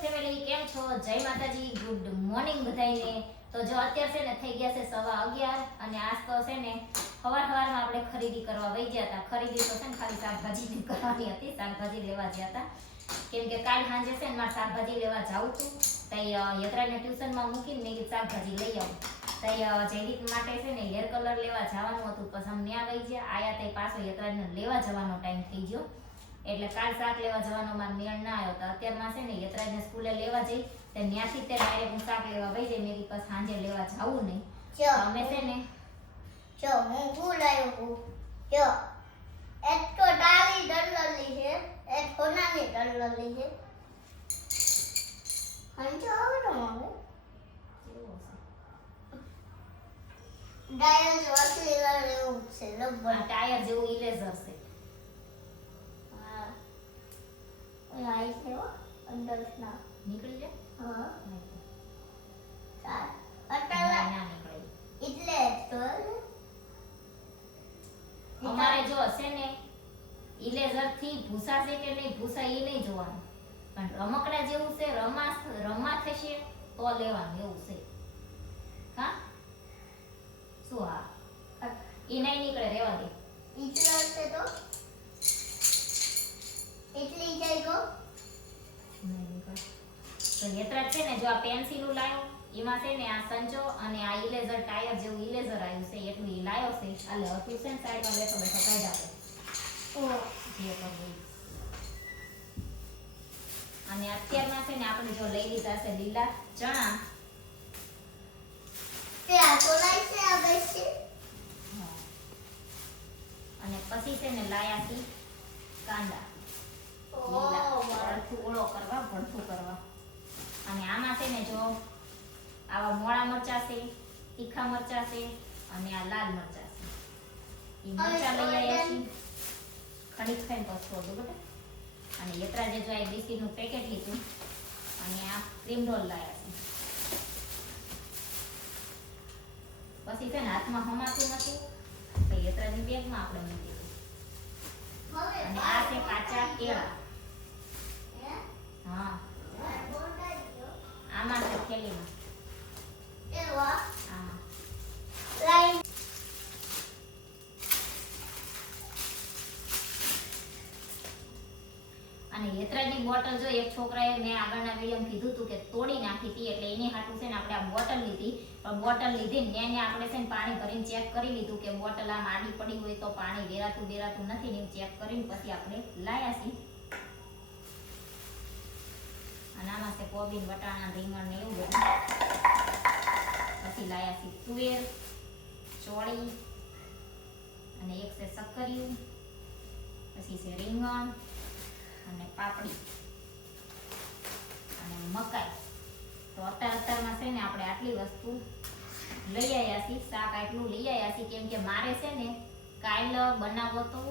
Family કેમ છો? જય માતાજી, ગુડ મોર્નિંગ બધાઈને. તો જો અત્યારે છે ને થઈ ગયા છે 11:15 અને આજ તો છે ને સવારમાં આપણે ખરીદી કરવા વઈ ગયા હતા. ખરીદી તો છે ને ખાલી શાકભાજીની કરવાની હતી, શાકભાજી લેવા ગયા હતા. કેમ કે કાલ સાંજે છે ને મારે શાકભાજી લેવા જાવું હતું. તઈ યત્રાને ટ્યુશનમાં મૂકીને મેં કીધું શાકભાજી લઈ આવું. તઈ જયદીપ માટે છે ને હેર કલર લેવા જવાનું હતું, પછી અમને ત્યાં વઈ ગયા. આયા તે પાછો યત્રાને લેવા જવાનો ટાઈમ થઈ ગયો, એટલે કાલ શાક લેવા જવાનો મારો મેળ ના આવ્યો. તો અત્યારમાં છે ને યત્રાજને સ્કૂલે લેવા જઈ તે ત્યાંથી તે ડાયરેક્ટ હું શાક લેવા વઈ જઈ. મેરી પાસે સાંજે લેવા જાવું નહીં. અમે છે ને જો હું શું લાવ્યો છું, જો એક તો ડાળી ડલ્લલી છે, એક સોનાની ડલ્લલી છે. હંચો આવે ને હવે ડાયર વસલી લેવું છે લગભગ ટાયર જેવું ઇરેઝર છે. આઈ છે હો અંદર ના નીકળી જાય. હા ના અટલા નીકળે. એટલે તો અમારે જો છે ને ઇરેઝર થી ભૂસા છે કે નહીં ભૂસા એ નહીં જોવાનું, પણ રમકડા જેવું છે, રમા થશે તો લેવાનું એવું છે. હા શું? હા એ નહીં નીકળે, રેવા દે. એટલો છે તો એટલી જાય તો નહીં નીકળે. તો નેત્રાજ છે ને જો આ પેન્સિલું લાવ્યો, એમાં છે ને આ સંચો અને આ ઇરેઝર ટાયર જેવું ઇરેઝર આવ્યું છે, એટલું ઈ લાવ્યો છે. આલે હતું છે ને સાઈડમાં બેઠો બેઠો કાઢી આપે ઓ જે કરવું. અને અત્યારમાં છે ને આપણે જો લઈ લીધા છે લીલા ચણા. તે આ તો લાઈ છે આ બેસી અને પછી છે ને લાયા છે કાંદા ઓ ભડથું ઓળો કરવા, ભડથું કરવા. અને આમાં છે ને જો આવા મોળા મરચા છે, તીખા મરચા છે અને આ લાલ મરચા છે. એ મરચા લઈ આવ્યા છીએ. ખડીક ખાઈને તો છોડું બેટા. અને યત્રાજે જો આ બિસ્કીટનું પેકેટ લીધું અને આ ક્રીમ રોલ લાવ્યા છે. પછી છે ને હાથમાં હમાતું નથી તો યત્રાની બેગમાં આપણે મૂકી દીધું. હવે અને આ છે કાચા કેળા. હે હા બોટાઈ ગયો આમાં છે થેલીમાં. એવા હા લાઈન અને યત્રાજની બોટલ જો એક છોકરાએ મેં આગળના વિડીયોમાં કીધું હતું કે તોડી નાખી હતી, એટલે એની હાટું છે ને આપણે આ બોટલ લીધી. પણ બોટલ લીધી ને એને આપણે છે ને પાણી ભરીને ચેક કરી લીધું કે બોટલ આમ આડી પડી હોય તો પાણી વેરાતું નથી ને ચેક કરીને પછી આપણે લાયા છીએ. અને આમાં છે કોબીન, વટાણા, રીંગણ ને એવું બધું. પછી લાયા છીએ તુવેર, ચોળી અને એક છે સક્કરિયું, પછી છે રીંગણ અને પાપડી અને મકાઈ. તો અત્યારમાં છે ને આપણે આટલી વસ્તુ લઈ આવ્યા છીએ. શાક આટલું લઈ આવ્યા છીએ કેમ કે મારે છે ને કાલ બનાવો તો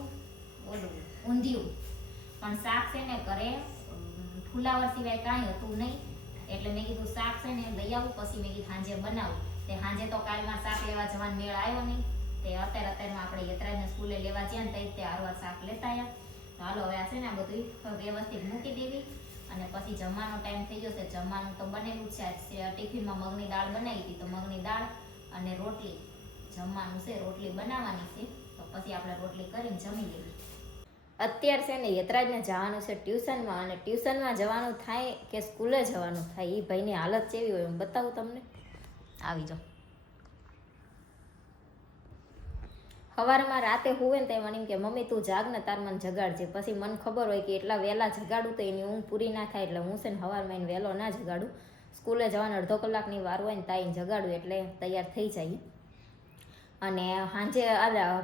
ઓલું ઊંધિયું, પણ શાક છે ને ઘરે ફુલાવર સિવાય કાંઈ હતું નહીં. એટલે મેં કીધું શાક છે ને લઈ આવું, પછી મેં કીધું સાંજે બનાવું. તે સાંજે તો કાલમાં શાક લેવા જવાનો મેળ આવ્યો નહીં. તે અત્યારમાં આપણે યત્રાજને સ્કૂલે લેવા ગયા ને તે હારવાર શાક લેતા આવ્યા. હાલો હવે આ છે ને આ બધું વ્યવસ્થિત મૂકી દેવી અને પછી જમવાનો ટાઈમ થઈ ગયો છે. જમવાનું તો બનેલું છે. ટિફિનમાં મગની દાળ બનાવી હતી, તો મગની દાળ અને રોટલી જમવાનું છે. રોટલી બનાવવાની છે તો પછી આપણે રોટલી કરીને જમી લેવી. અત્યારે છે ને યત્રાજને જવાનું છે ટ્યુશનમાં, અને ટ્યુશનમાં જવાનું થાય કે સ્કૂલે જવાનું થાય એ ભાઈની હાલત કેવી હોય હું બતાવું તમને. આવી જાઓ. સવારમાં રાતે હુવે ને તો મને એમ કે મમ્મી તું જાગ ને તાર મને જગાડજે. પછી મને ખબર હોય કે એટલા વહેલા જગાડું તો એની ઊંઘ પૂરી ના થાય, એટલે હું છે ને સવારમાં એને વહેલો ના જગાડું. સ્કૂલે જવાનો અડધો કલાકની વાર હોય ને ત્યાં જગાડું એટલે તૈયાર થઈ જાય. અને સાંજે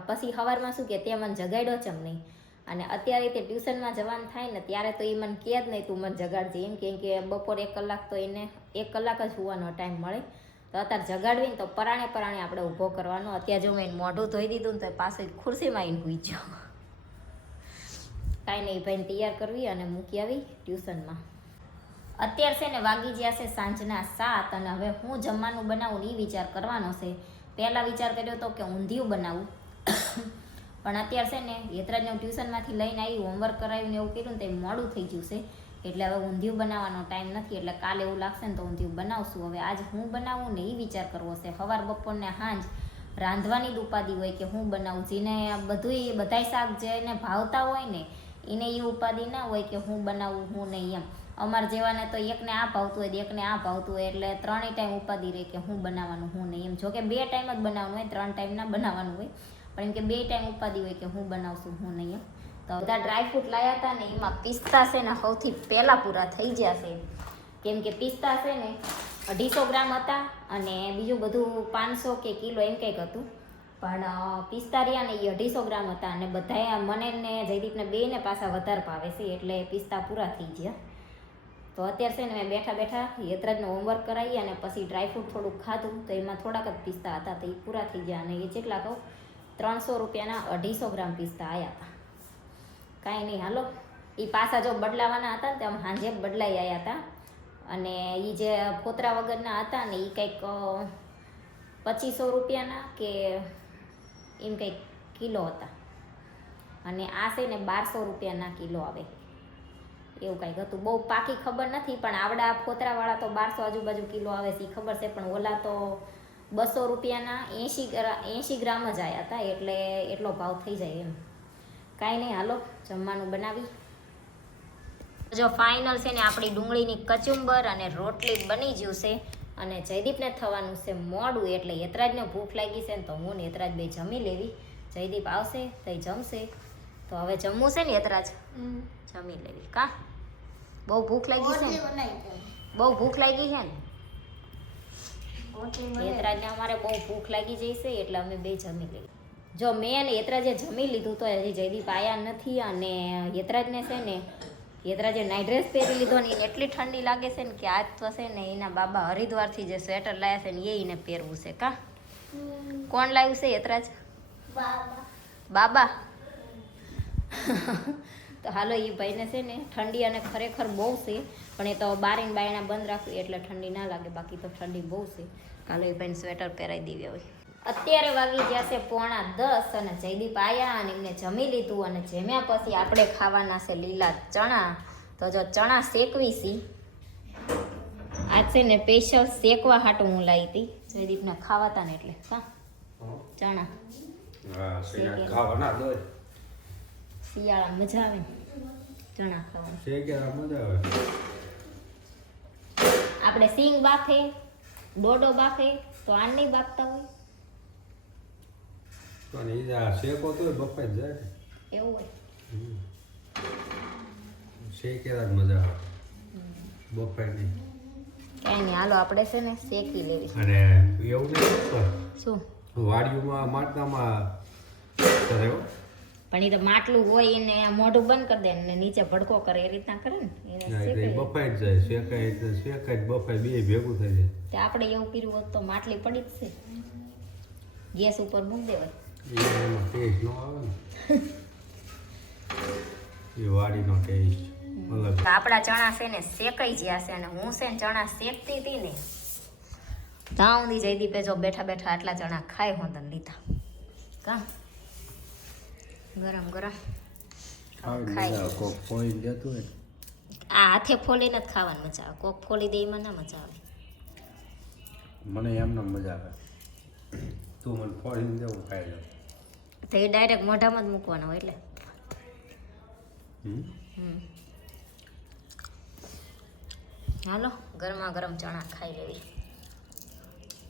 પછી સવારમાં શું કે તે મને જગાડ્યો છે એમ નહીં. અને અત્યારે તે ટ્યુશનમાં જવાનું થાય ને ત્યારે તો એ મને કહે જ નહીં તું મને જગાડજે એમ, કેમ કે બપોર 1 કલાક તો એને 1 કલાક જ હોવાનો ટાઈમ મળે. તો અત્યારે જગાડવી ને તો પરાણે આપણે ઊભો કરવાનો. અત્યારે જો મેં મોઢું ધોઈ દીધું ને તો પાછું ખુરશીમાં આવીને સૂઈ જાઓ. કાંઈ નહીં, ભાઈને તૈયાર કરવી અને મૂકી આવી ટ્યુશનમાં. અત્યારે છે ને વાગી ગયા છે સાંજના 7 અને હવે હું જમવાનું બનાવું ને એ વિચાર કરવાનો છે. પહેલાં વિચાર કર્યો હતો કે ઊંધિયું બનાવું, પણ અત્યારે છે ને યત્રાજને ટ્યુશનમાંથી લઈને આવી, હોમવર્ક કરાવ્યું ને એવું કર્યું ને તો મોડું થઈ ગયું છે. એટલે હવે ઊંધિયું બનાવવાનો ટાઈમ નથી, એટલે કાલે એવું લાગશે ને તો ઊંધિયું બનાવશું. હવે આજ હું બનાવું ને એ વિચાર કરવો છે. સવાર બપોર ને સાંજ રાંધવાની જ ઉપાધિ હોય કે હું બનાવું. જેને બધાય શાક જેને ભાવતા હોય ને એને એ ઉપાધિ ના હોય કે હું બનાવું હું નહીં એમ. અમારે જેવાને તો એકને આ ભાવતું હોય એકને આ ભાવતું હોય, એટલે ત્રણેય ટાઈમ ઉપાધિ રહે કે હું બનાવવાનું હું નહીં એમ. જોકે 2 ટાઈમ જ બનાવવાનું હોય, 3 ટાઈમ ના બનાવવાનું હોય, પણ એમ કે 2 ટાઈમ ઉપાધિ હોય કે હું બનાવશું હું નહીં એમ. તો બધા ડ્રાયફ્રૂટ લાવ્યા હતા ને એમાં પિસ્તા છે ને સૌથી પહેલાં પૂરા થઈ ગયા છે, કેમ કે પિસ્તા છે ને 250 ગ્રામ હતા અને બીજું બધું 500 કે કિલો એમ કંઈક હતું, પણ પિસ્તા રહ્યા ને એ 250 ગ્રામ હતા અને બધાએ મને ને જયદીપને બેયને પાછા વધારે ભાવે છે એટલે પિસ્તા પૂરા થઈ ગયા. તો અત્યારે છે ને મેં બેઠા બેઠા યતરાજનું હોમવર્ક કરાવી અને પછી ડ્રાયફ્રૂટ થોડુંક ખાધું તો એમાં થોડાક જ પિસ્તા હતા તો એ પૂરા થઈ ગયા. અને એ જેટલા કહું 300 રૂપિયાના 250 ગ્રામ પિસ્તા આવ્યા હતા. કાંઈ નહીં, હાલો એ પાછા જો બદલાવાના હતા ને તો આમ સાંજે બદલાઈ આવ્યા હતા. અને એ જે ફોતરા વગરના હતા ને એ કંઈક 2500 રૂપિયાના કે એમ કંઈક કિલો હતા, અને આ છે ને 1200 રૂપિયાના કિલો આવે એવું કંઈક હતું. બહુ પાકી ખબર નથી, પણ આવડા ફોતરાવાળા તો 1200 આજુબાજુ કિલો આવે છે એ ખબર છે, પણ ઓલા તો 200 રૂપિયાના 80 ગ્રામ જ આવ્યા હતા, એટલે એટલો ભાવ થઈ જાય એમ. કાંઈ નહીં, હાલો જમવાનું બનાવી. જો ફાઇનલ છે ને આપણી ડુંગળીની કચુંબર અને રોટલી બની ગયું છે. અને જયદીપને થવાનું છે મોડું, એટલે યતરાજને ભૂખ લાગી છે ને તો હું ને યતરાજ બે જમી લેવી. જયદીપ આવશે તો જમશે. તો હવે જમવું છે ને યતરાજ, જમી લેવી. કા બહુ ભૂખ લાગી છે ને? બહુ ભૂખ લાગી છે ને યતરાજને અમારે બહુ ભૂખ લાગી જશે એટલે અમે બે જમી લેવી. જો મેં અને યતરાજે જમી લીધું તો હજી જયદીપ આવ્યા નથી. અને યતરાજને છે ને યતરાજે નાઇટ ડ્રેસ પહેરી લીધો ને એને એટલી ઠંડી લાગે છે ને કે આજ તો છે ને એના બાબા હરિદ્વારથી જે સ્વેટર લાવ્યા છે ને એને પહેરવું છે. કા કોણ લાવ્યું છે યતરાજ? બાબા. તો હાલો એ ભાઈને છે ને ઠંડી અને ખરેખર બહુ છે, પણ એ તો બારીને બાયણા બંધ રાખવી એટલે ઠંડી ના લાગે, બાકી તો ઠંડી બહુ છે. હાલો એ ભાઈને સ્વેટર પહેરાવી દેવી. હવે અત્યારે વાગી ગયા છે 9:45 અને જયદીપ આવ્યા અને એમને જમી લીધું. અને જમ્યા પછી આપણે ખાવાના છે લીલા ચણા. તો જો ચણા શેકવી સી આજ છે ને સ્પેશિયલ શેકવા હાટું હું લાવી હતી જયદીપને ખાવાતા ને એટલે. હા ચણા શિયાળા મજા આવે ચણા ખાવાની. આપણે સિંગ બાફે ડોડો બાફે તો આ નહીં બાફતા હોય શેકો તો બફાઈ જાય એવું હોય. શેકેલા જ મજા આવે, બફાઈ નહીં. કઈ નહીં, હાલો આપણે છે ને શેકી લેવી. અને એવું નહીં શું વાડીઓમાં માટલામાં કરે હો. પણ એ તો માટલું હોય એને મોઢું બંધ કરી દે ને નીચે ભડકો કરે એ રીતના કરે ને એને બફાઈ જ જાય. શેકાય બફાઈ બે ભેગું થઈ જાય. તે આપણે એવું કર્યું હોત તો માટલી પડી જ છે, ગેસ ઉપર મૂકી દેવાય. એમાં ટેસ્ટ ન આવે ને, એ વાડીનો ટેસ્ટ અલગ. આપણા ચણા છે ને શેકાઈ ગયા છે અને હું છે ને ચણા શેકતી હતી ને ત્યાં સુધી જયદીપે જો બેઠા બેઠા આટલા ચણા ખાય હું તને લીધા. કા ગરમ ગરમ ખાઈ આ હાથે ફોલીને જ ખાવાની મજા આવે. કોક ફોલી દે એમાં ના મજા આવે. મને એમને મજા આવે. તું મને ફોડીને દેવું ખાઈ જાવ તો એ ડાયરેક્ટ મોઢામાં જ મૂકવાનો હોય એટલે. હાલો ગરમા ગરમ ચણા ખાઈ લેવી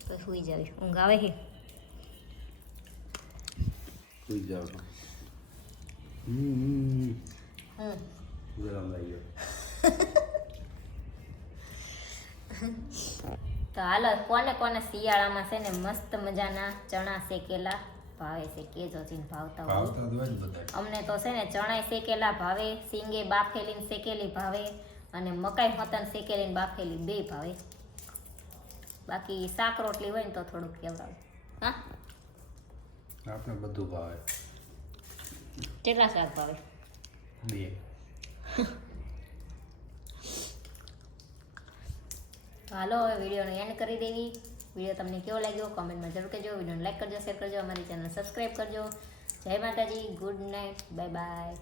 તો સુઈ જાવી. ઊંઘ આવે છે? સુઈ જાવ. ગરમ લાગી ગયો. તો હાલો કોને કોને શિયાળામાં છે ને મસ્ત મજાના ચણા શેકેલા ભાવે છે કેજો ચીન ભાવતા હોય. અમને તો છે ને ચણા શેકેલા ભાવે, સિંગે બાફેલી શેકેલી ભાવે અને મકાઈ હોતન શેકેલી બાફેલી બે ભાવે. બાકી શાક રોટલી હોય ને તો થોડુંક કેવડાવે. હા આપણે બધું ભાવે. કેટલા શાક ભાવે? બે. તો હાલો હવે વિડીયોનો એન્ડ કરી દેવી. વિડીયો તમને કેવો લાગ્યો કોમેન્ટમાં જરૂર કહેજો. વિડીયોને લાઈક કરજો, શેર કરજો, અમારી ચેનલ સબસ્ક્રાઈબ કરજો. જય માતાજી, ગુડ નાઇટ, બાય બાય.